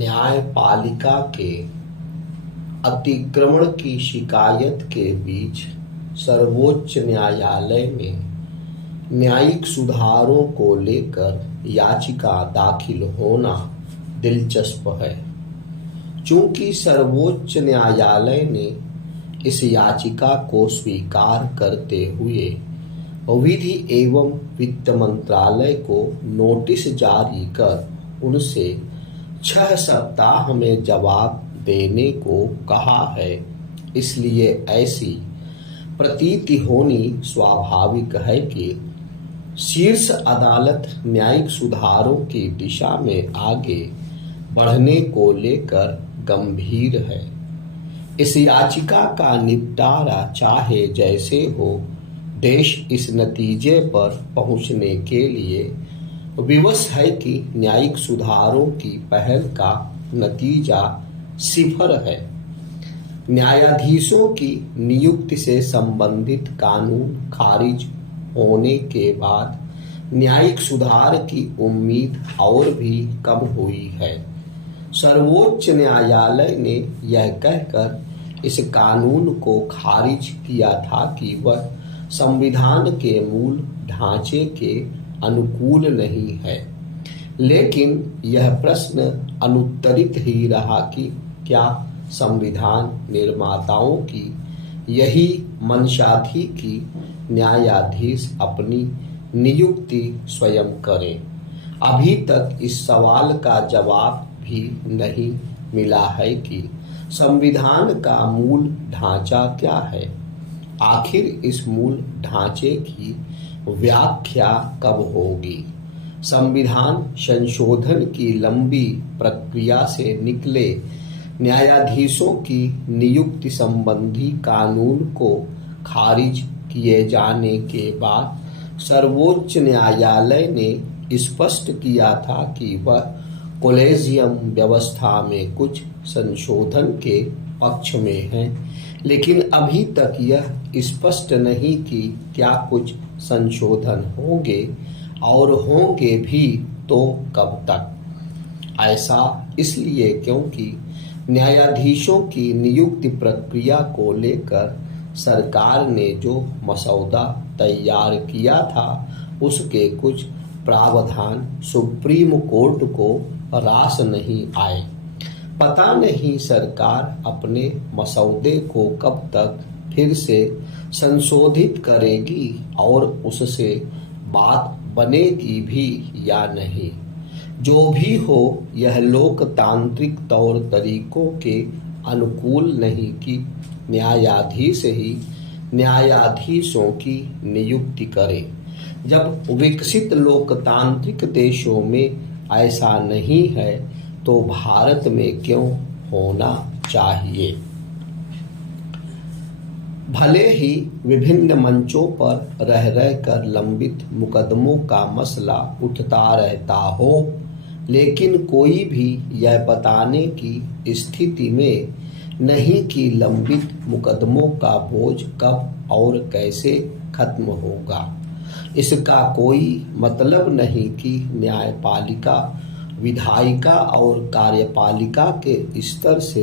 न्यायपालिका के अतिक्रमण की शिकायत के बीच सर्वोच्च न्यायालय में न्यायिक सुधारों को लेकर याचिका दाखिल होना दिलचस्प है। चूंकि सर्वोच्च न्यायालय ने इस याचिका को स्वीकार करते हुए विधि एवं वित्त मंत्रालय को नोटिस जारी कर उनसे 6 सप्ताह में जवाब देने को कहा है, इसलिए ऐसी प्रतीति होनी स्वाभाविक है कि शीर्ष अदालत न्यायिक सुधारों की दिशा में आगे बढ़ने को लेकर गंभीर है। इस याचिका का निपटारा चाहे जैसे हो, देश इस नतीजे पर पहुंचने के लिए विवश है कि न्यायिक सुधारों की पहल का नतीजा सिफर है। न्यायाधीशों की नियुक्ति से संबंधित कानून खारिज होने के बाद न्यायिक सुधार की उम्मीद और भी कम हुई है। सर्वोच्च न्यायालय ने यह कहकर इस कानून को खारिज किया था कि वह संविधान के मूल ढांचे के अनुकूल नहीं है, लेकिन यह प्रश्न अनुत्तरित ही रहा कि क्या संविधान निर्माताओं की यही मंशा थी कि न्यायाधीश अपनी नियुक्ति स्वयं करें। अभी तक इस सवाल का जवाब भी नहीं मिला है कि संविधान का मूल ढांचा क्या है। आखिर इस मूल ढांचे की व्याख्या कब होगी? संविधान संशोधन की लंबी प्रक्रिया से निकले न्यायाधीशों की नियुक्ति संबंधी कानून को खारिज किए जाने के बाद सर्वोच्च न्यायालय ने स्पष्ट किया था कि वह कॉलेजियम व्यवस्था में कुछ संशोधन के पक्ष में है, लेकिन अभी तक यह स्पष्ट नहीं कि क्या कुछ संशोधन होंगे और होंगे भी तो कब तक। ऐसा इसलिए क्योंकि न्यायाधीशों की नियुक्ति प्रक्रिया को लेकर सरकार ने जो मसौदा तैयार किया था उसके कुछ प्रावधान सुप्रीम कोर्ट को रास नहीं आए। पता नहीं सरकार अपने मसौदे को कब तक फिर से संशोधित करेगी और उससे बात बनेगी भी या नहीं। जो भी हो, यह लोकतांत्रिक तौर तरीकों के अनुकूल नहीं कि न्यायाधीश ही न्यायाधीशों की नियुक्ति करे। जब विकसित लोकतांत्रिक देशों में ऐसा नहीं है तो भारत में क्यों होना चाहिए? भले ही विभिन्न मंचों पर रह रहकर लंबित मुकदमों का मसला उठता रहता हो, लेकिन कोई भी यह बताने की स्थिति में नहीं कि लंबित मुकदमों का बोझ कब और कैसे खत्म होगा। इसका कोई मतलब नहीं कि न्यायपालिका, विधायिका और कार्यपालिका के स्तर से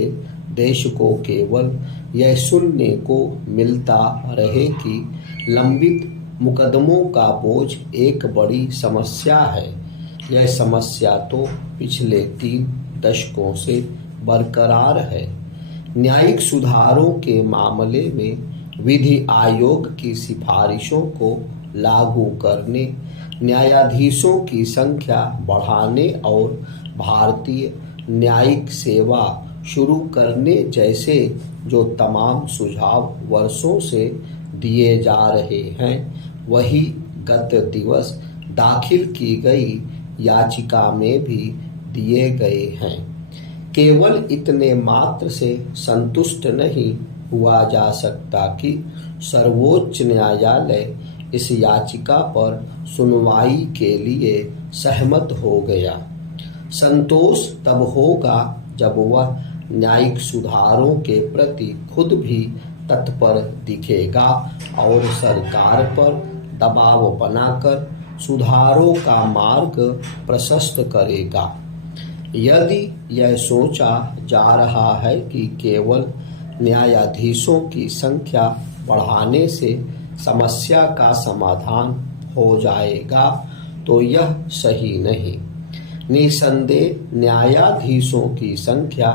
देश को केवल यह सुनने को मिलता रहे कि लंबित मुकदमों का बोझ एक बड़ी समस्या है। यह समस्या तो पिछले 3 दशकों से बरकरार है। न्यायिक सुधारों के मामले में विधि आयोग की सिफारिशों को लागू करने, न्यायाधीशों की संख्या बढ़ाने और भारतीय न्यायिक सेवा शुरू करने जैसे जो तमाम सुझाव वर्षों से दिए जा रहे हैं, वही गत दिवस दाखिल की गई याचिका में भी दिए गए हैं। केवल इतने मात्र से संतुष्ट नहीं हुआ जा सकता कि सर्वोच्च न्यायालय इस याचिका पर सुनवाई के लिए सहमत हो गया। संतोष तब होगा जब वह न्यायिक सुधारों के प्रति खुद भी तत्पर दिखेगा और सरकार पर दबाव बनाकर सुधारों का मार्ग प्रशस्त करेगा। यदि यह सोचा जा रहा है कि केवल न्यायाधीशों की संख्या बढ़ाने से समस्या का समाधान हो जाएगा तो यह सही नहीं। निसंदेह न्यायाधीशों की संख्या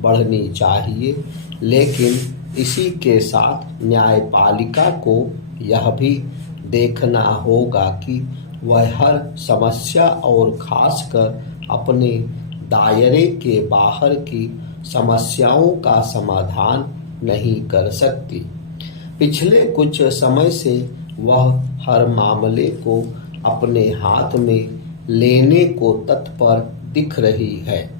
बढ़नी चाहिए, लेकिन इसी के साथ न्यायपालिका को यह भी देखना होगा कि वह हर समस्या और खासकर अपने दायरे के बाहर की समस्याओं का समाधान नहीं कर सकती। पिछले कुछ समय से वह हर मामले को अपने हाथ में लेने को तत्पर दिख रही है।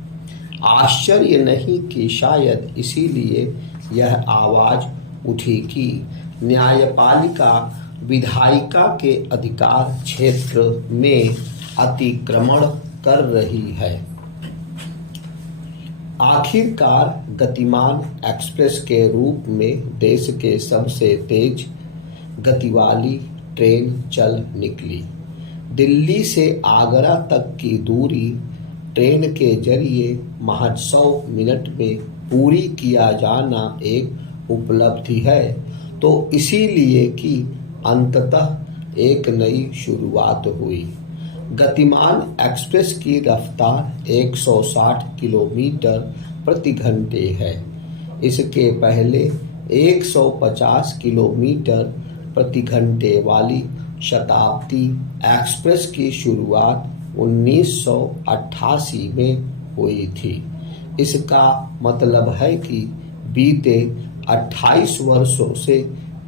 आश्चर्य नहीं कि शायद इसीलिए यह आवाज उठी कि न्यायपालिका विधायिका के अधिकार क्षेत्र में अतिक्रमण कर रही है। आखिरकार गतिमान एक्सप्रेस के रूप में देश के सबसे तेज गति वाली ट्रेन चल निकली। दिल्ली से आगरा तक की दूरी ट्रेन के जरिए महज 100 मिनट में पूरी किया जाना एक उपलब्धि है, तो इसीलिए कि अंततः एक नई शुरुआत हुई। गतिमान एक्सप्रेस की रफ्तार 160 किलोमीटर प्रति घंटे है। इसके पहले 150 किलोमीटर प्रति घंटे वाली शताब्दी एक्सप्रेस की शुरुआत 1988 में हुई थी। इसका मतलब है कि बीते 28 वर्षों से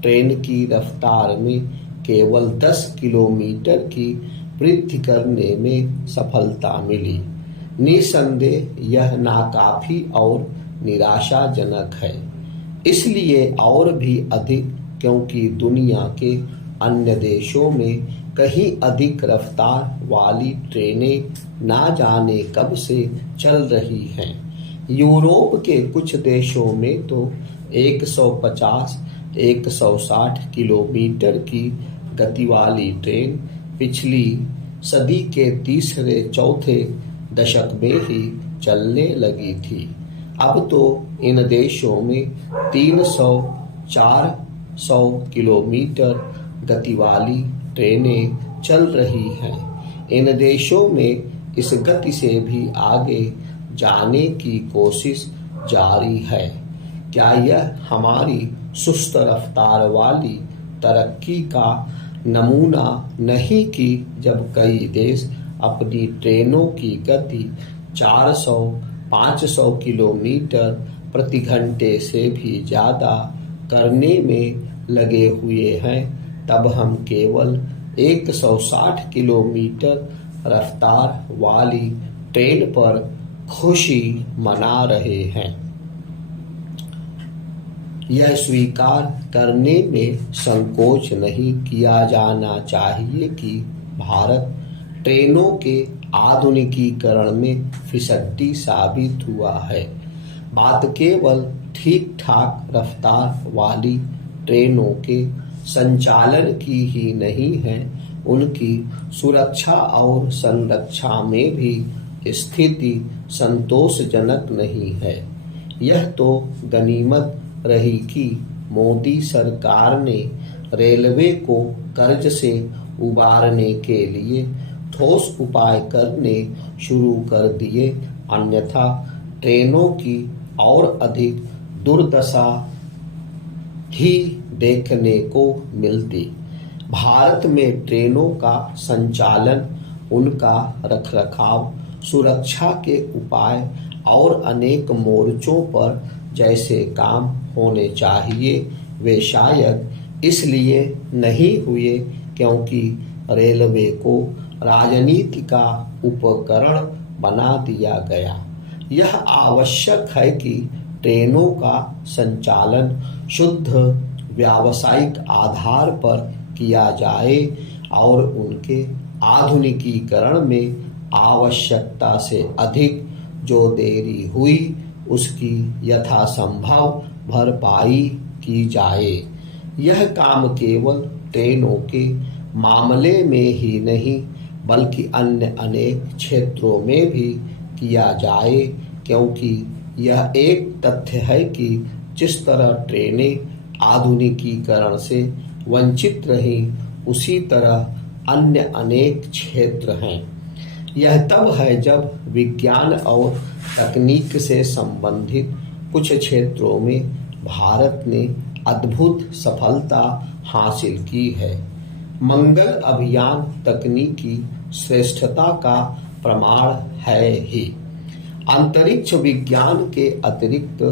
ट्रेन की रफ्तार में केवल 10 किलोमीटर की वृद्धि करने में सफलता मिली। निसंदेह यह नाकाफी और निराशाजनक है, इसलिए और भी अधिक क्योंकि दुनिया के अन्य देशों में कहीं अधिक रफ्तार वाली ट्रेनें ना जाने कब से चल रही हैं। यूरोप के कुछ देशों में तो 150-160 किलोमीटर की गति वाली ट्रेन पिछली सदी के तीसरे चौथे दशक में ही चलने लगी थी। अब तो इन देशों में 300-400 किलोमीटर गति वाली ट्रेनें चल रही हैं। इन देशों में इस गति से भी आगे जाने की कोशिश जारी है। क्या यह हमारी सुस्त रफ्तार वाली तरक्की का नमूना नहीं कि जब कई देश अपनी ट्रेनों की गति 400-500 किलोमीटर प्रति घंटे से भी ज़्यादा करने में लगे हुए हैं, तब हम केवल 160 किलोमीटर रफ्तार वाली ट्रेन पर खुशी मना रहे हैं। यह स्वीकार करने में संकोच नहीं किया जाना चाहिए कि भारत ट्रेनों के आधुनिकीकरण में फिसड्डी साबित हुआ है। बात केवल ठीक ठाक रफ्तार वाली ट्रेनों के संचालन की ही नहीं है, उनकी सुरक्षा और संरक्षा में भी स्थिति संतोषजनक नहीं है। यह तो गनीमत रही कि मोदी सरकार ने रेलवे को कर्ज से उबारने के लिए ठोस उपाय करने शुरू कर दिए, अन्यथा ट्रेनों की और अधिक दुर्दशा ही देखने को मिलती। भारत में ट्रेनों का संचालन, उनका रखरखाव, सुरक्षा के उपाय और अनेक मोर्चों पर जैसे काम होने चाहिए, वे शायद इसलिए नहीं हुए क्योंकि रेलवे को राजनीति का उपकरण बना दिया गया। यह आवश्यक है कि ट्रेनों का संचालन शुद्ध व्यावसायिक आधार पर किया जाए और उनके आधुनिकीकरण में आवश्यकता से अधिक जो देरी हुई उसकी यथासंभव भरपाई की जाए। यह काम केवल ट्रेनों के मामले में ही नहीं बल्कि अन्य अनेक क्षेत्रों में भी किया जाए, क्योंकि यह एक तथ्य है कि जिस तरह ट्रेनें आधुनिकीकरण से वंचित रहीं, उसी तरह अन्य अनेक क्षेत्र हैं। यह तब है जब विज्ञान और तकनीक से संबंधित कुछ क्षेत्रों में भारत ने अद्भुत सफलता हासिल की है। मंगल अभियान तकनीकी श्रेष्ठता का प्रमाण है ही। अंतरिक्ष विज्ञान के अतिरिक्त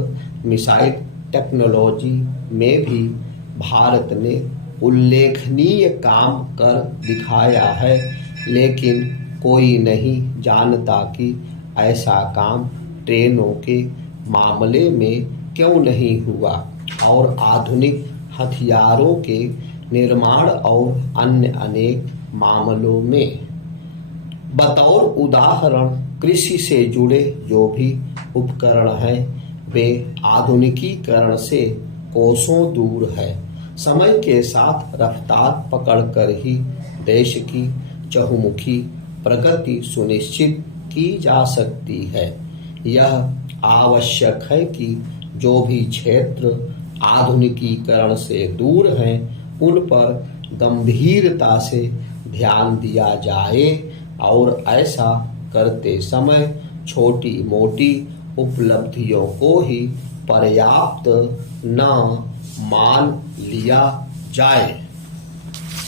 मिसाइल टेक्नोलॉजी में भी भारत ने उल्लेखनीय काम कर दिखाया है, लेकिन कोई नहीं जानता कि ऐसा काम ट्रेनों के मामले में क्यों नहीं हुआ और आधुनिक हथियारों के निर्माण और अन्य अनेक मामलों में। बतौर उदाहरण, कृषि से जुड़े जो भी उपकरण हैं, वे आधुनिकीकरण से कोसों दूर है। समय के साथ रफ्तार पकड़कर ही देश की चहुमुखी प्रगति सुनिश्चित की जा सकती है। यह आवश्यक है कि जो भी क्षेत्र आधुनिकीकरण से दूर हैं, उन पर गंभीरता से ध्यान दिया जाए और ऐसा करते समय छोटी मोटी उपलब्धियों को ही पर्याप्त न मान लिया जाए।